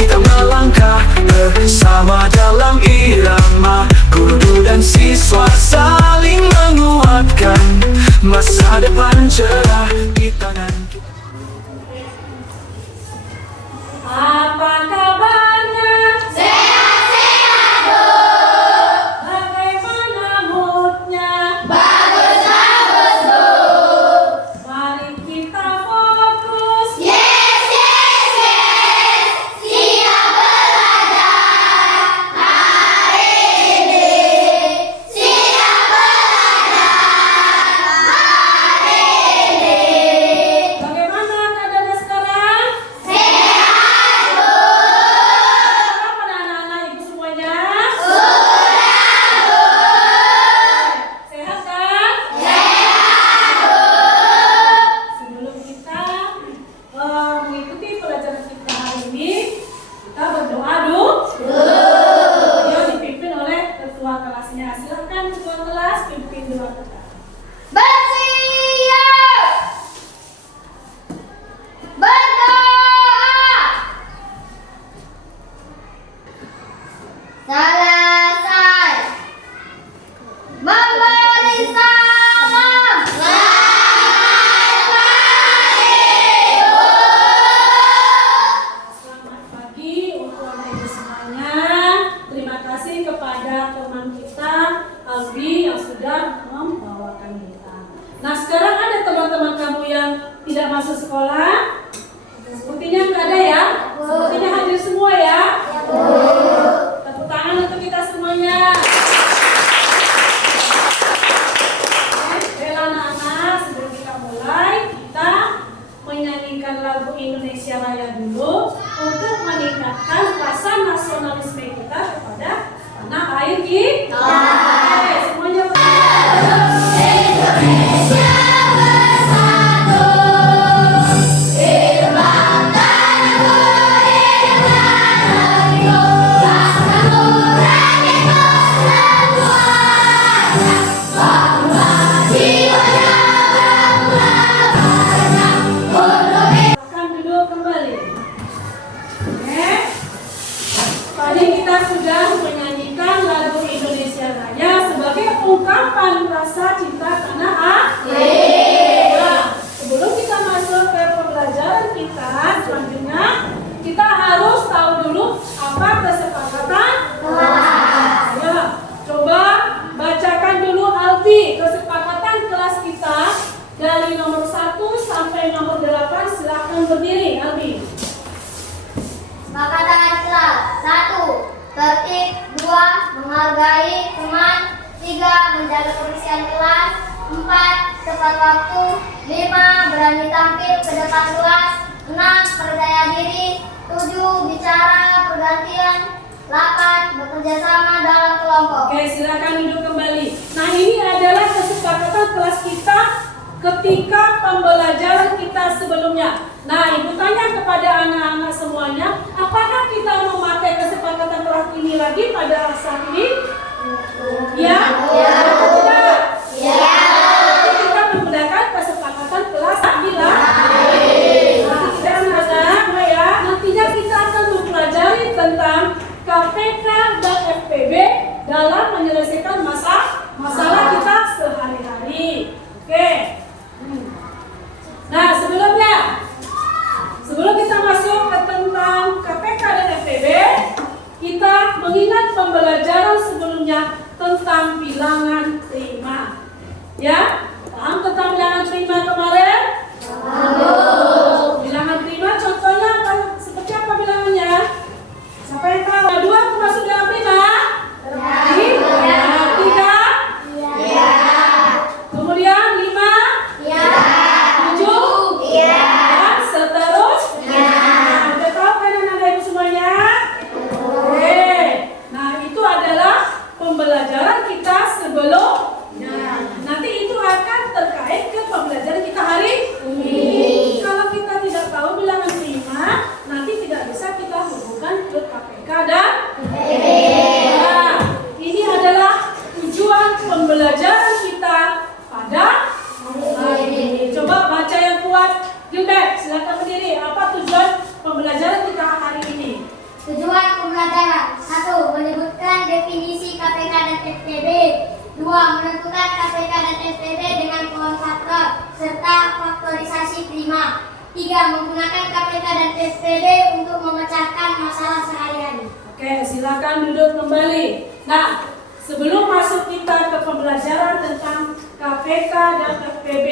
kita melangkah bersama dalam irama. Guru dan siswa saling menguatkan, masa depan cerah di tangan kita. Apa kabarnya? Sehat-sehat, Bu. Bagaimana moodnya? Bagus-bagus, Bu. Mari kita fokus. Yes, yes, yes. Siap belajar hari ini. Siap belajar hari ini. Bagaimana keadaannya sekarang? Sehat, Bu. Kapan anak-anak ibu semuanya? Sudah, Bu. Sehat kan? Sehat, Bu. Sebelum kita mengikuti pelajaran kita hari ini, kita berdoa dulu. Beliau dipimpin oleh ketua kelasnya. Silakan ketua kelas pimpin doa kita. Bersiap. Berdoa. Selesai. Memberi salam. Selamat pagi, Bu. Selamat pagi untuk anak ibu semuanya. Terima kasih kepada teman kita Albi yang sudah membawakan kita. Nah, sekarang ada teman-teman kamu yang tidak masuk sekolah. Sepertinya nggak ada ya. Sepertinya hadir semua ya. Tepuk tangan untuk kita semuanya. Baiklah anak-anak, sebelum kita mulai, kita menyanyikan lagu Indonesia Raya dulu untuk meningkatkan rasa nasionalisme kita kepada tanah air kita. Oke, semuanya Indonesia bersatu, gerbang tanahku, gerbang negeriku, bangsaku, rakyatku semuanya, bangga jiwanya, bangga badannya, untuk akan duduk kembali. Oke. Tadi kita sudah menyanyikan lagu Indonesia Raya sebagai ungkapan rasa cinta tanah air. Nah, sebelum kita masuk ke pembelajaran kita selanjutnya, kita harus tahu dulu apa kesepakatan. Ya, coba bacakan dulu Albi kesepakatan kelas kita dari nomor 1 sampai nomor 8. Silakan berdiri, Albi. Kesepakatan kelas 1. Tertib. 2. Menghargai teman. 3. Menjaga kebersihan kelas. 4. Tepat waktu. 5. Berani tampil ke depan kelas. 6. Percaya diri. 7. Bicara pergantian. 8. Bekerja sama dalam kelompok. Oke, silakan duduk kembali. Nah, ini adalah kesepakatan kelas kita ketika pembelajaran kita sebelumnya. Nah, ibu tanya kepada anak-anak semuanya, apakah kita memakai kesepakatan kelas ini lagi pada saat ini? Ya? Atau tidak? Kita menggunakan kesepakatan kelas ini lah. Nanti tidak anak-anak ya. Nantinya kita akan mempelajari tentang KPK dan FPB dalam menyelesaikan masalah kita sehari-hari. Oke. Nah, sebelum kita masuk ke tentang KPK dan FPB, kita mengingat pembelajaran sebelumnya tentang bilangan prima. Ya, paham tentang bilangan prima kemarin? Bilangan prima contohnya apa? Seperti apa bilangannya? Siapa yang tahu? 2 termasuk bilangan prima? Ya. 3? Kemudian 5? 7? Dan seterusnya. Udah tahu kan anak-anak ibu semuanya? Oke. Nah, itu adalah pembelajaran kita sebelumnya. Nanti itu akan terkait ke pembelajaran kita hari ini. Kalau kita tidak tahu bilangan prima, nanti tidak bisa kita hubungkan ke KPK dan Nah, ini adalah tujuan pembelajaran kita pada hari ini. Coba baca yang kuat. Gilbert, silakan berdiri. Apa tujuan pembelajaran kita hari ini? pembelajaran. 1. Menyebutkan definisi KPK dan FPB. 2. Menentukan KPK dan FPB dengan pohon faktor serta faktorisasi prima. 3. Menggunakan KPK dan FPB untuk memecahkan masalah sehari-hari. Oke, silakan duduk kembali. Nah, sebelum masuk kita ke pembelajaran tentang KPK dan FPB.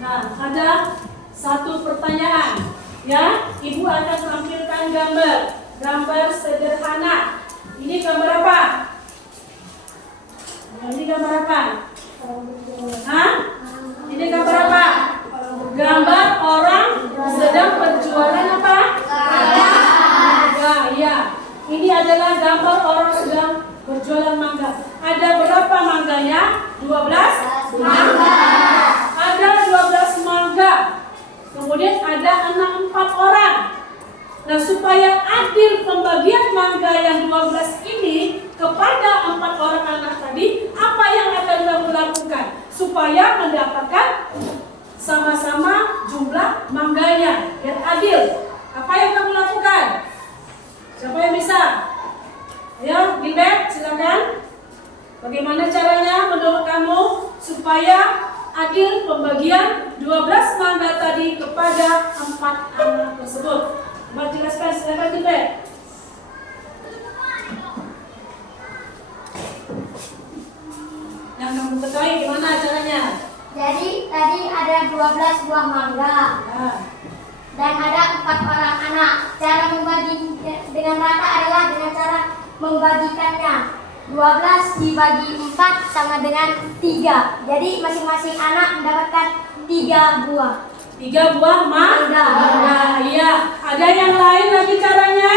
Nah, ada satu pertanyaan. Ya, Ibu akan tampilkan gambar sederhana. Ini gambar apa? Ini gambar apa? Hah? Ini gambar apa? Gambar orang sedang berjualan apa? Mangga. Iya. Ini adalah gambar orang sedang berjualan mangga. Ada berapa mangganya? 12 mangga. Ada 12 mangga. Kemudian ada 4 orang. Nah, supaya adil pembagian mangga yang 12 ini kepada 4 orang anak tadi, apa yang akan kamu lakukan supaya mendapatkan sama-sama jumlah mangganya yang adil? Apa yang kamu lakukan? Siapa yang bisa? Ayo, Gilbert, silakan. Bagaimana caranya menurut kamu supaya adil pembagian 12 mangga tadi kepada 4 anak tersebut? Coba jelaskan, silakan Gilbert. Yang kamu ketahui gimana caranya? Jadi tadi ada 12 buah mangga. Nah, Dan ada 4 orang anak. Cara membagi dengan rata adalah dengan cara membagikannya. 12 dibagi 4 sama dengan 3. Jadi masing-masing anak mendapatkan 3 buah. 3 buah mangga. Nah, iya. Ada yang lain lagi caranya?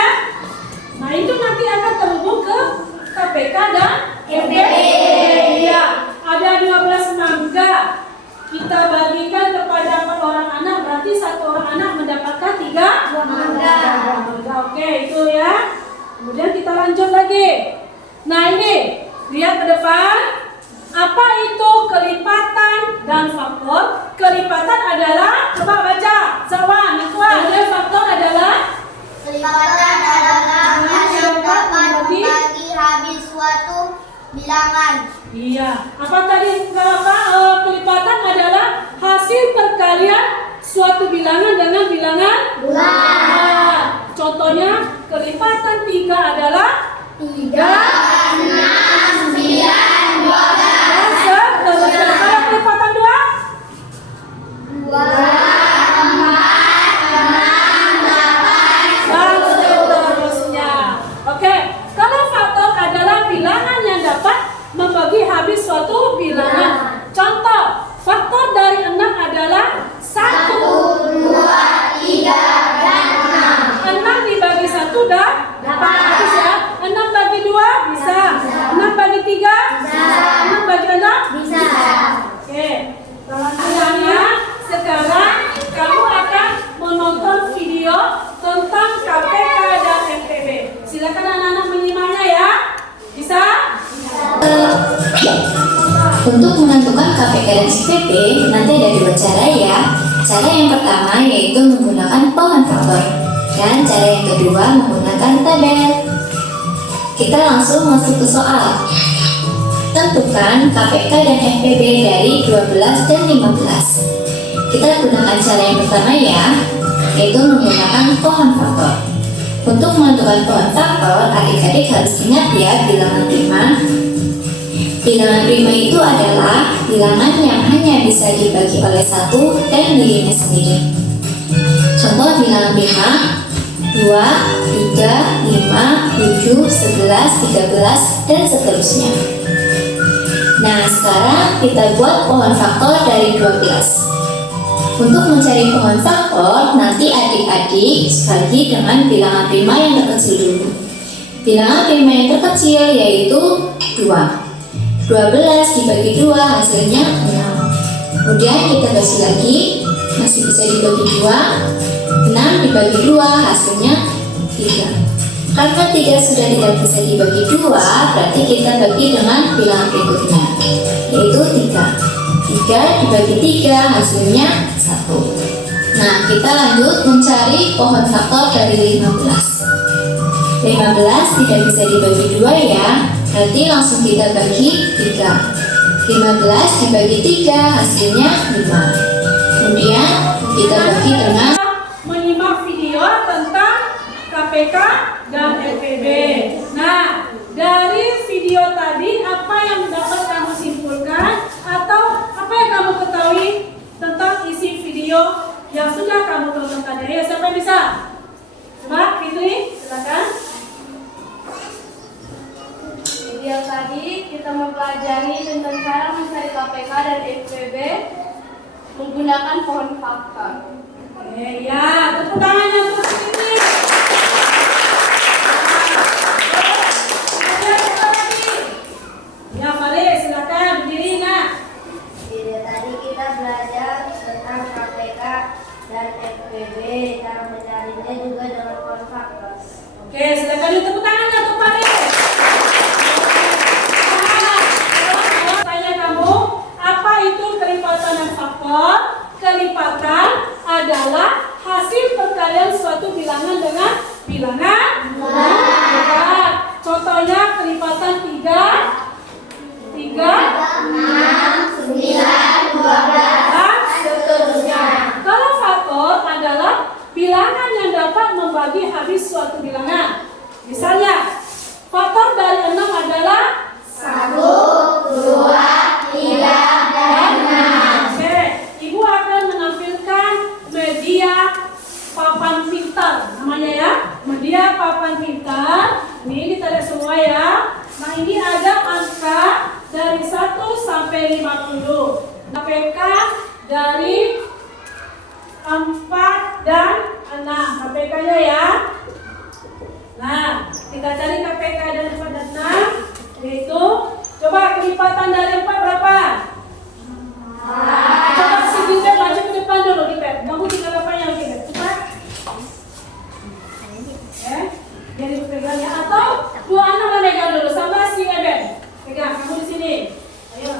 Nah, itu nanti akan terhubung ke KPK dan FPB. Iya. Ada 12 mangga. Kita bagikan kepada 4 orang anak, berarti 1 orang anak mendapatkan 3 buah mangga. Oke, itu ya. Kemudian kita lanjut lagi. Nah, ini lihat ke depan. Apa itu kelipatan dan faktor? Kelipatan adalah, coba baca. Sawan, Nikuan. Faktor adalah Kelipatan adalah hasil dapat membagi habis suatu bilangan. Iya. Apa tadi? Kelipatan adalah hasil perkalian suatu bilangan dengan bilangan Bulan. Nah, contohnya kelipatan 3 adalah 3, 6, 9, 12. Seterusnya. Kalau kelipatan 2? 2, 4, 6, 8. Dan seterusnya. Oke. Kalau faktor adalah bilangan yang dapat membagi habis suatu bilangan. Contoh, faktor dari 6 adalah 1, 2, 3, dan 6. 6 dibagi 1 dah dapat habis ya. 6 bagi 2 bisa. 6 bagi 3 Bisa. 6 bagi 6 Bisa. Oke. Selanjutnya sekarang kamu akan menonton video tentang KPK dan FPB. Silakan anak-anak menyimaknya ya. Bisa? Untuk menentukan KPK dan FPB nanti ada 2 cara ya. Cara yang pertama yaitu menggunakan pohon faktor dan cara yang kedua menggunakan tabel. Kita langsung masuk ke soal. Tentukan KPK dan FPB dari 12 dan 15. Kita gunakan cara yang pertama ya, yaitu menggunakan pohon faktor. Untuk menentukan pohon faktor, adik-adik harus ingat ya bilangan prima. Bilangan prima itu adalah bilangan yang hanya bisa dibagi oleh 1 dan dirinya sendiri. Contoh bilangan prima 2, 3, 5, 7, 11, 13, dan seterusnya. Nah, sekarang kita buat pohon faktor dari 12. Untuk mencari pohon faktor, nanti adik-adik bagi dengan bilangan prima yang terkecil dulu. Bilangan prima yang terkecil yaitu 2. 12 dibagi 2 hasilnya 6. Kemudian kita bagi lagi, masih bisa dibagi 2. 6 dibagi 2 hasilnya 3. Karena 3 sudah tidak bisa dibagi 2, berarti kita bagi dengan bilangan berikutnya, yaitu 3. 3 dibagi 3 hasilnya 1. Nah, kita lanjut mencari pohon faktor dari 15. 15 tidak bisa dibagi 2 ya. Nanti langsung kita bagi 3. 15 dibagi 3 hasilnya 5. Kemudian kita bagi dengan menyimak video tentang KPK dan LPB. Nah, dari video tadi apa yang dapat kamu simpulkan atau apa yang kamu ketahui tentang isi video yang sudah kamu tonton tadi? Ayo, siapa yang bisa? Coba, Fitri, silakan. Video tadi kita mempelajari tentang cara mencari KPK dan LPB menggunakan pohon faktor. Ya, tepuk tangannya untuk Fitri. Ya, mari silakan berdiri, Nak. Video tadi kita belajar tentang KPK dan LPB, cara mencarinya juga dengan pohon faktor. Oke, silakan tepuk tangannya untuk Mari. Tanya kamu, apa itu kelipatan dan faktor? Kelipatan adalah hasil perkalian suatu bilangan dengan bilangan bulat. Contohnya kelipatan 3, 6, 9, 12, dan seterusnya. kalau faktor adalah bilangan yang dapat membagi habis suatu bilangan. Misalnya, faktor dari 6 adalah 1, 2, 3, dan 6. Oke, Ibu akan menampilkan media papan pintar, namanya ya, media papan pintar. Ini kita lihat semua ya. Nah, ini ada angka dari 1 sampai 50. KPK dari 4 dan 6. KPK-nya ya. Nah, kita cari KPK dari 4 dan 6. Yaitu, coba kelipatan dari 4 berapa? Coba si Gita maju ke depan dulu, Gita. Kamu tinggal apanya, Gita? Cepat. Jadi pegang ya. Atau dua anak yang pegang dulu sama si Eben. Pegang, kamu di sini. Ayo.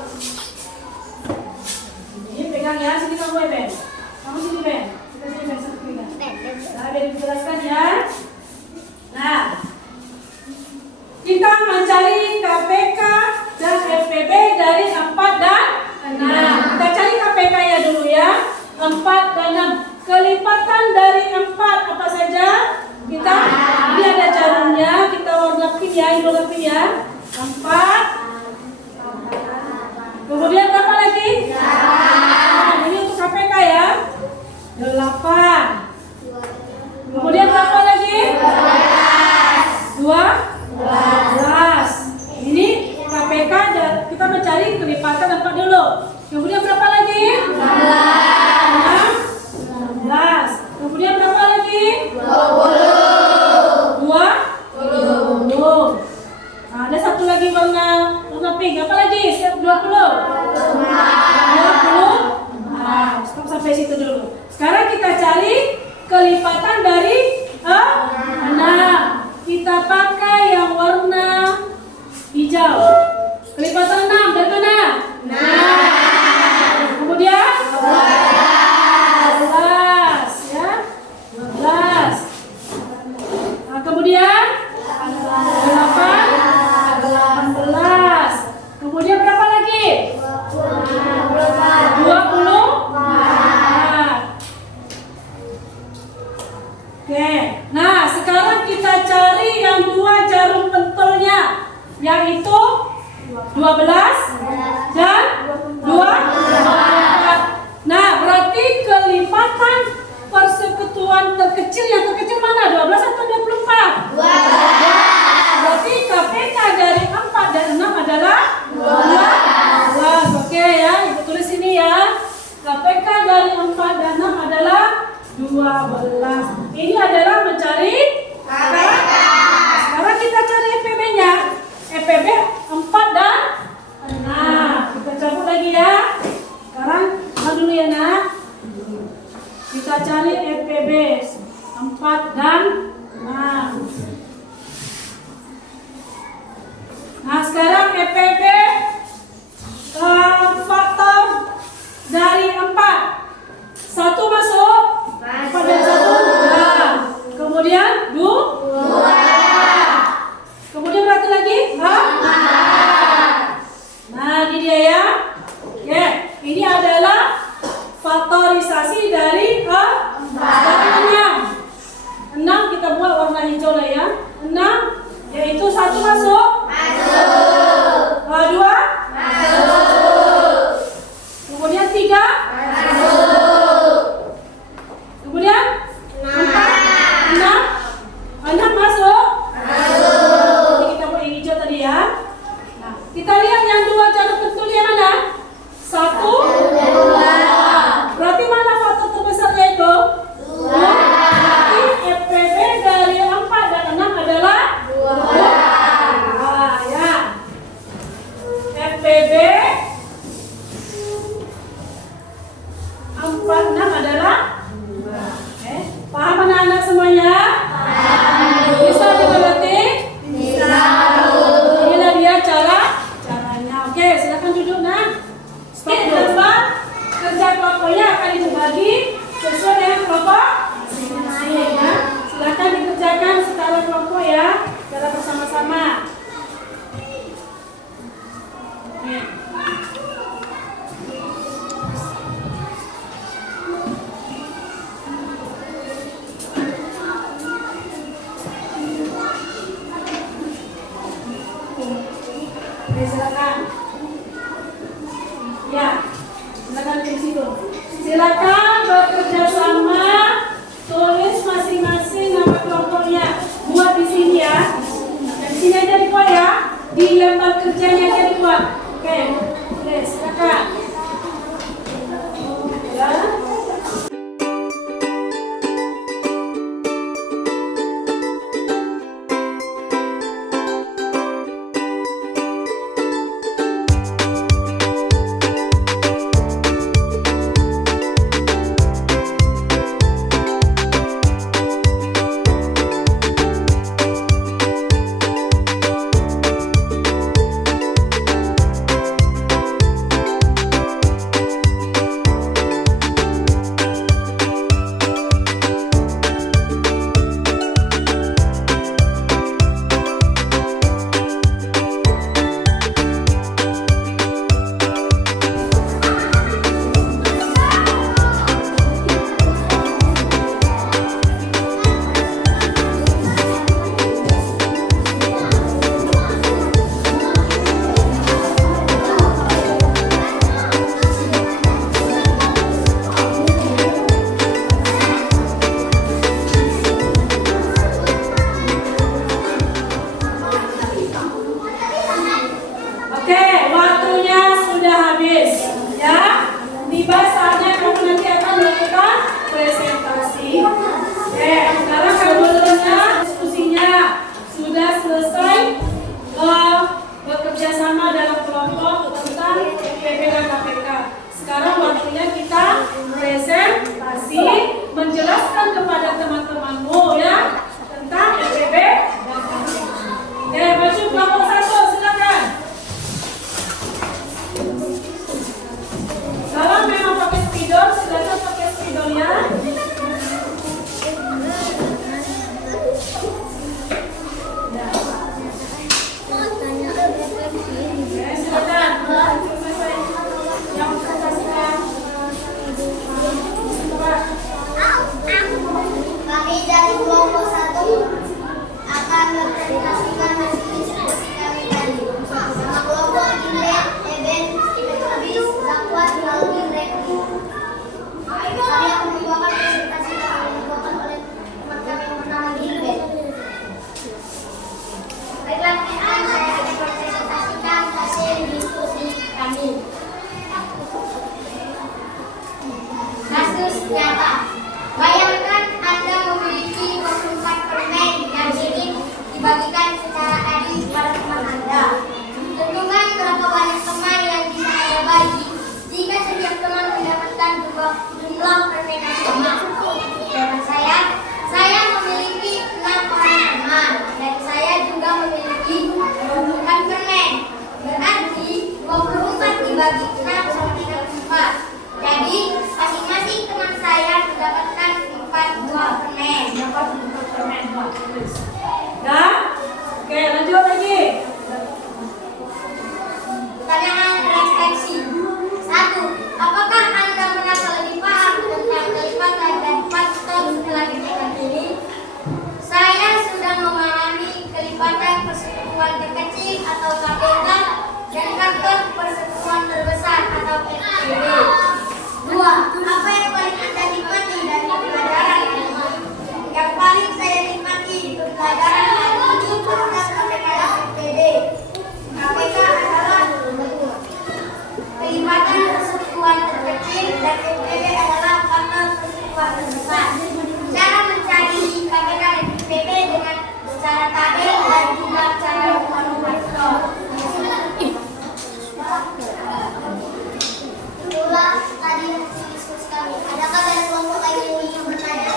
Ini pegang ya, sini kamu Eben. Kamu sini Ben. Kita sini Ben, satu pegang. Nah, biar dijelaskan ya. Nah, kita mencari KPK dan LPB dari 4 dan 6. Kita cari KPK-nya dulu ya. 4 dan 6. Kelipatan dari 4 apa saja? Kita ini ada jarumnya, kita warna pink ya, ini warna pink ya. 4. Kemudian berapa lagi? 8. Ini untuk KPK ya. 8. Kemudian berapa lagi? 12. Ini KPK dan kita mencari kelipatan 4 dulu. Kemudian berapa lagi? 16. Kemudian berapa lagi? 20. Nah, ada satu lagi warna pink. Apa lagi? 20. 20. Nah, stop sampai situ dulu. Sekarang kita cari kelipatan dari 6. Kita pakai yang warna hijau. Kelipatan 6 dari mana? 6. Kemudian 12 ya. 12. Nah, kemudian 18. Kemudian berapa lagi? 24. Oke. Nah, sekarang kita cari yang 2 jarum pentolnya, yaitu 12 dan 24. Nah, berarti kelipatan persekutuan terkecil, yang terkecil mana? 12 atau 24? 12. Berarti KPK dari 4 dan 6 adalah 12. Oke ya, Ibu tulis ini ya. KPK dari 4 dan 6 adalah 12. Ini adalah mencari KPK. Sekarang kita cari EPB-nya. EPB 4 dan 6. Kita cabut lagi ya. Sekarang dulu ya nak. Kita cari EPB 4 dan 6. Nah, sekarang EPB faktor dari 4. 1 masuk. 4 dan 1. Kemudian 2. kelompok masing-masing ya. Silakan dikerjakan secara kelompok ya, secara bersama-sama. Oke. Oke, silakan. Ya, silakan di situ. Silakan bekerja sama, tulis masing-masing nama kelompoknya. Buat di sini ya. Di sini aja dibuat ya. Di lembar kerjanya aja dibuat. Oke, silakan. Ya. Oke, waktunya sudah habis ya. Tiba saatnya kamu nanti akan melakukan presentasi. Oke, sekarang kamu diskusinya sudah selesai, bekerja sama dalam kelompok tentang EPB dan KPK. Sekarang waktunya kita presentasi, menjelaskan kepada teman-temanmu ya tentang EPB dan KPK. Oke, maju kelompok 1, silakan. Kalau memang pakai spidol, silakan pakai spidol ya. Oke, silakan. Yang presentasikan. Kami dari kelompok 1 akan mempresentasikan hasil diskusi kami tadi. Nama kelompok Gilbert, Eben, Habis, Zakwat, Alvin, Refli. Kami akan membawakan presentasi yang dibawakan oleh teman kami yang bernama Gilbert. Baiklah, saya akan mempresentasikan hasil diskusi kami. Kasus nyata. Bayangkan Anda memiliki 24 permen yang ingin dibagikan secara adil kepada teman Anda. Tentukan berapa banyak teman yang bisa Anda bagi jika setiap teman mendapatkan jumlah permen yang sama. Dan saya memiliki 6 orang teman dan saya juga memiliki 24 permen. Berarti 24 dibagi 6 sama 34. Jadi masing-masing teman saya mendapatkan 4 buah permen. Ya? Oke, lanjut lagi. Pertanyaan refleksi. 1. Apakah Anda merasa lebih paham tentang kelipatan dan faktor setelah kejadian ini? Saya sudah memahami kelipatan persekutuan terkecil atau KPK dan faktor persekutuan terbesar atau FPB. 2. Apa yang paling Anda nikmati dari pelajaran ini? Yang paling saya nikmati di pelajaran hari ini tentang KPK dan FPB. KPK adalah kelipatan persekutuan terkecil dan FPB adalah faktor persekutuan terbesar. Cara mencari KPK dan FPB dengan secara tabel dan juga cara memperoleh. Itulah tadi diskusi kami. Adakah dari kelompok lain yang ingin bertanya?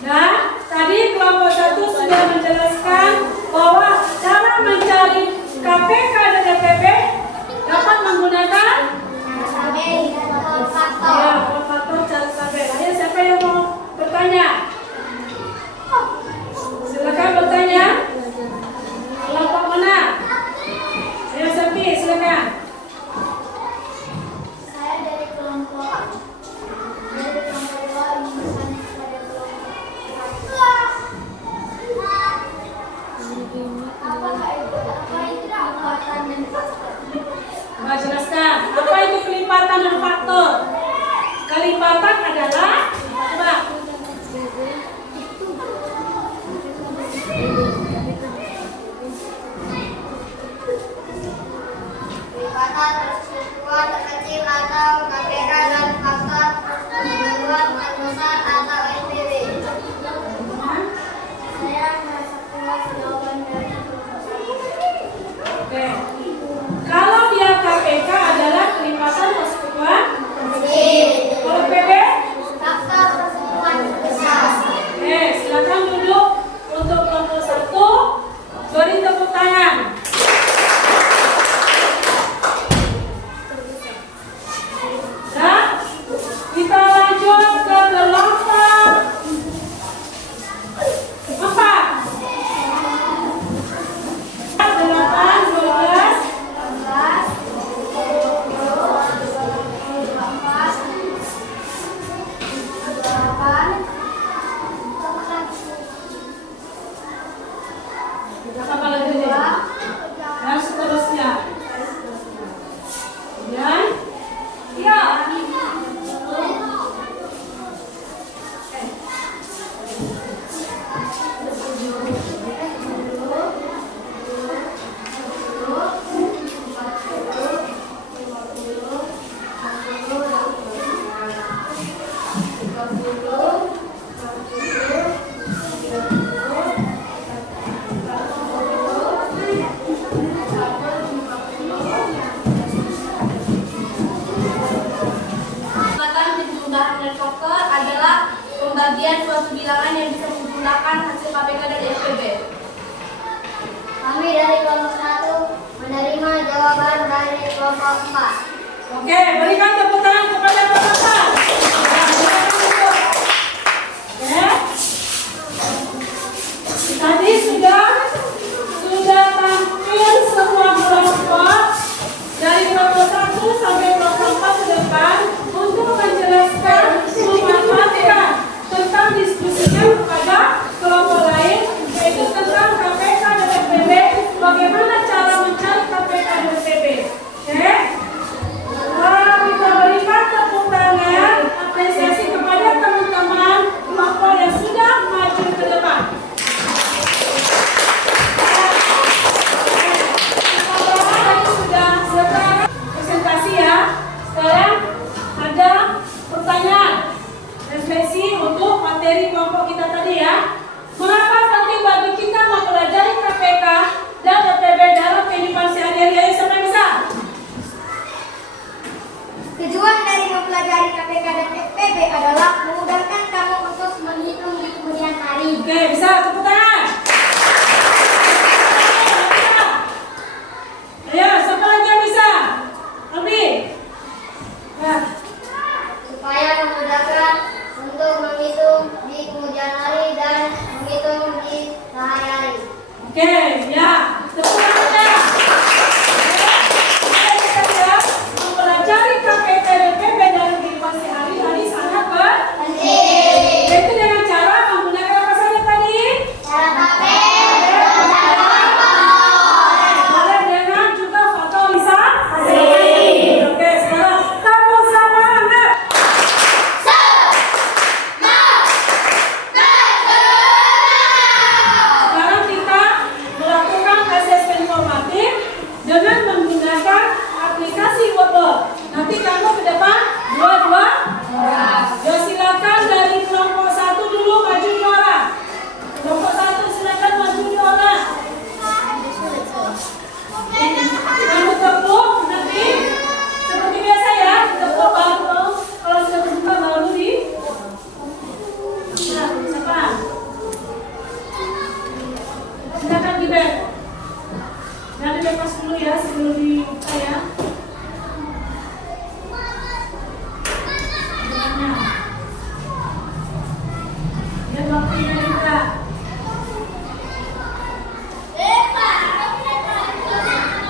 Nah, tadi kelompok 1 sudah menjelaskan bahwa cara mencari KPK dan FPB dapat menggunakan tabel dan faktor. ya, faktor cara tabel. Ayo, siapa yang mau pembagian suatu bilangan yang bisa menggunakan hasil KPK dan FPB. Kami dari kelompok 1 menerima jawaban dari kelompok 4. Oke, berikan tepuk tangan kepada peserta. Ya. Tadi sudah tampil semua kelompok dari kelompok 1 sampai kelompok 4 ke depan untuk menjelaskan, memanfaatkan tentang diskusinya kepada kelompok lain, yaitu tentang KPK dan FPB, bagaimana cara mencari KPK dan FPB. Oke? Wah, kita berikan tepuk tangan apresiasi kepada teman-teman kelompok yang sudah maju ke depan. Sudah selesai presentasi ya. Sekarang ada pertanyaan refleksi untuk materi kelompok kita tadi ya. Mengapa penting bagi kita mempelajari KPK dan FPB dalam kehidupan sehari-hari? Ayo siapa yang bisa? Tujuan dari mempelajari KPK dan FPB adalah memudahkan kamu untuk menghitung di kemudian hari. Oke, bisa tepuk tangan. Ayo, siapa lagi yang bisa? Abi. Nah, Supaya memudahkan untuk menghitung di kemudian hari dan menghitung di sehari-hari. oke, ya. Tepuk tangan ya. Mempelajari KPK dan FPB dalam kehidupan sehari-hari sangat penting. Itu dengan cara menggunakan apa saja tadi? Cara KPK. Boleh dengan juga faktorisasi. Oke, sekarang kamu semangat. Sekarang kita melakukan asesmen formatif dengan menggunakan aplikasi Wordle. Nanti kamu ke depan dua-dua. Ya, silakan dari kelompok 1 dulu maju 2 orang. Kelompok 1 silakan maju 2 orang. Kamu tepuk nanti seperti biasa ya, tepuk baru kalau sudah terbuka baru di. Nah, siapa? Silakan Gibran. Nanti lepas dulu ya sebelum dibuka ya. Ya, waktunya juga.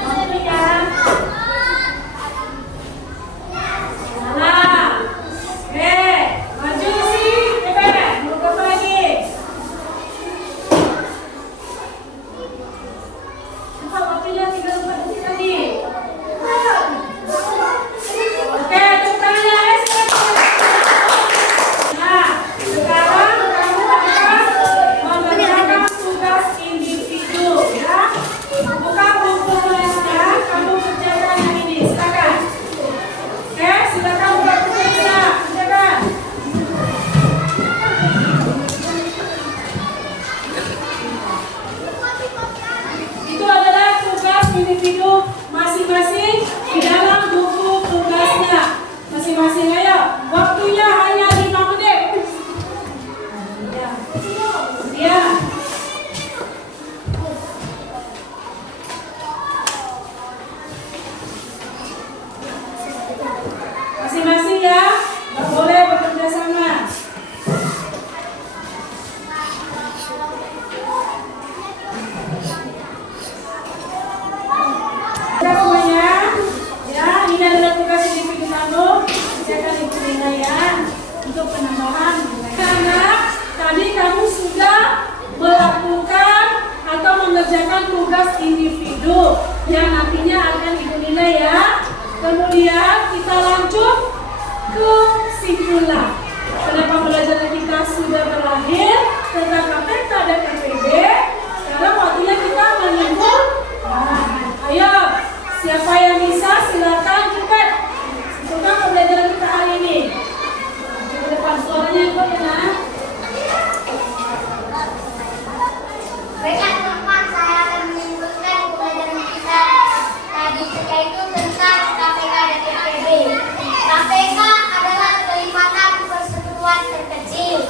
Waktunya. Salah. Oke, maju sih, Bebe. Buka lagi. Cepat, waktunya 34 detik lagi. Oke, tepuk tangan ya, Nah, sekarang kamu akan mengerjakan tugas individu ya. Buka buku tulisnya, kamu kerjakan yang ini, silakan. Oke, silakan buka tulisnya, kerjakan. Itu adalah tugas individu masing-masing di dalam buku tugasnya masing-masing. Ayo, waktunya hanya 5 menit. Ya. Masing-masing ya, nggak boleh bekerja sama. Kita semuanya, ya ini adalah tugas individu kamu. Silakan Ibu Lina ya untuk penambahan. Karena tadi kamu sudah melakukan atau mengerjakan tugas individu yang nantinya akan Ibu nilai ya. Kemudian kita lanjut ke kesimpulan. Kenapa pembelajaran kita sudah berakhir tentang KPK dan FPB? Sekarang waktunya kita menyimpulkan. Ayo, siapa yang bisa silakan cepat simpulkan pembelajaran kita hari ini. Ke depan suaranya ikut ya nak. Baiklah teman-teman, saya akan menyimpulkan pembelajaran kita tadi, yaitu tentang KPK dan FPB. KPK adalah kelimatan persekutuan terkecil.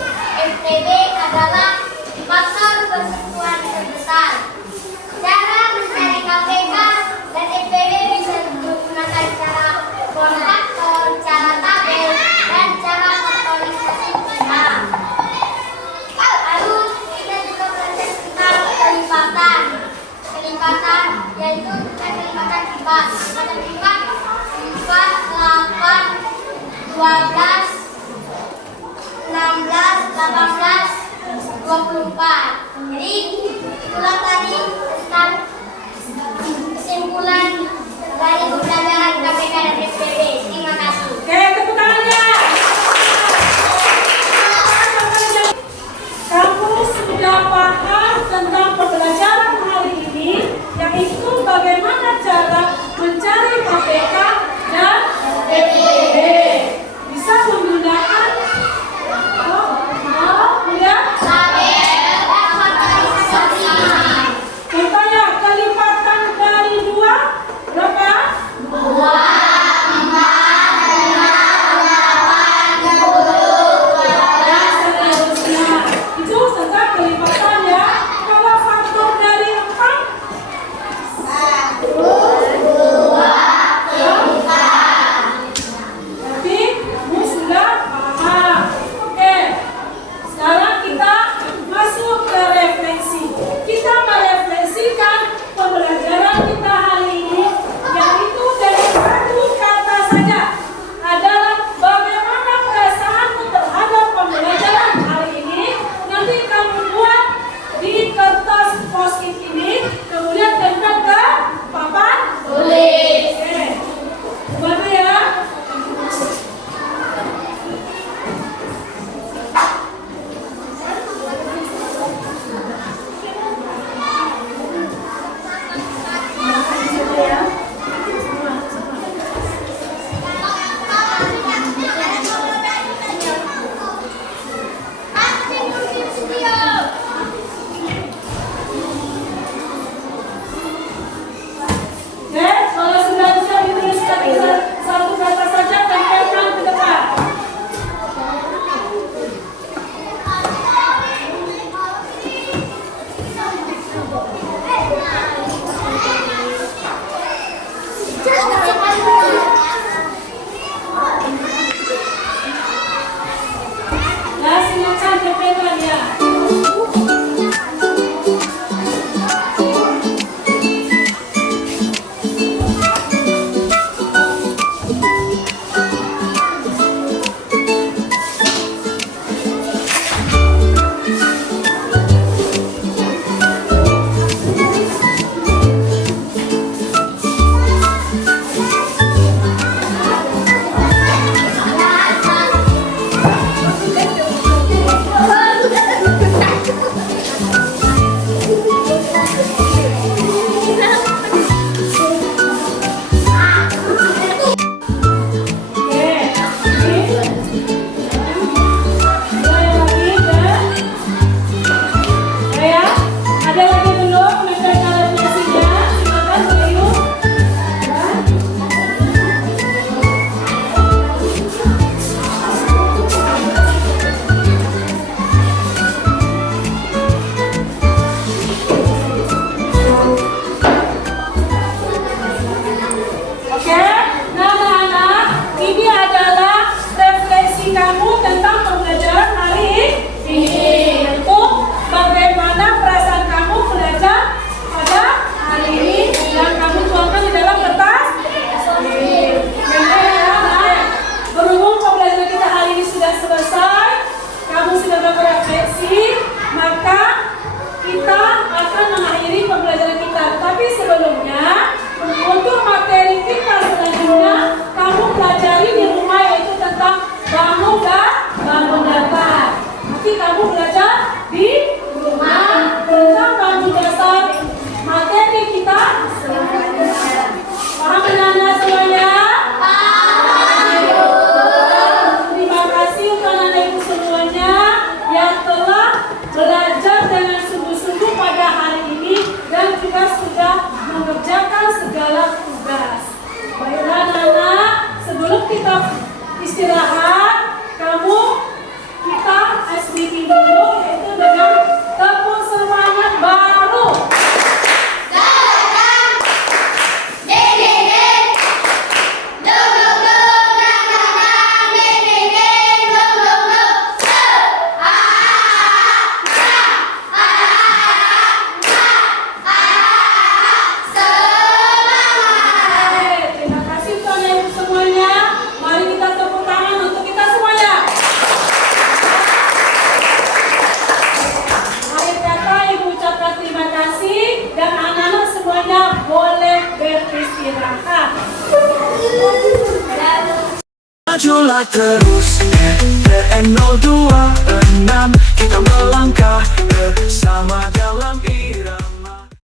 adalah faktor pertumbuhan terbesar. Cara mencari KPK dan IPB bisa menggunakan cara kontraktor, cara tabel, dan cara faktorisasi pihak. Lalu kita juga belajar tentang kelipatan. Kelipatan yaitu kelipatan lipat. Kelipatan lipat 4, 8, 12, 16, 18, 24. Jadi itulah tadi tentang kesimpulan dari pembelajaran KPK dan FPB. Terima kasih. Oke, tepuk tangannya. Kamu sudah paham tentang pembelajaran hari ini, yaitu bagaimana cara mencari KPK dan FPB. Bisa menggunakan ya? Contohnya kelipatan dari 2 berapa? 2, 4, 5, 8, 10 dan seterusnya. Itu tentang kelipatan ya. Kalau faktor dari 4 1, 2, 4. Jadi kamu sudah paham. Oke. Sekarang kita masuk ke refleksi. Kita merefleksikan pembelajaran kita hari ini, yaitu dengan satu kata saja, adalah bagaimana perasaanmu terhadap pembelajaran hari ini. Nanti kamu buat di kertas post-it ini, kemudian tempel ke papan tulis. Oke. Bantu ya. Oke, kalau sudah bisa dituliskan satu kata saja, tempelkan ke depan. Ya, silakan tempelkan ya. istirahat, kita ice breaking dulu, yaitu majulah terus. PTN 02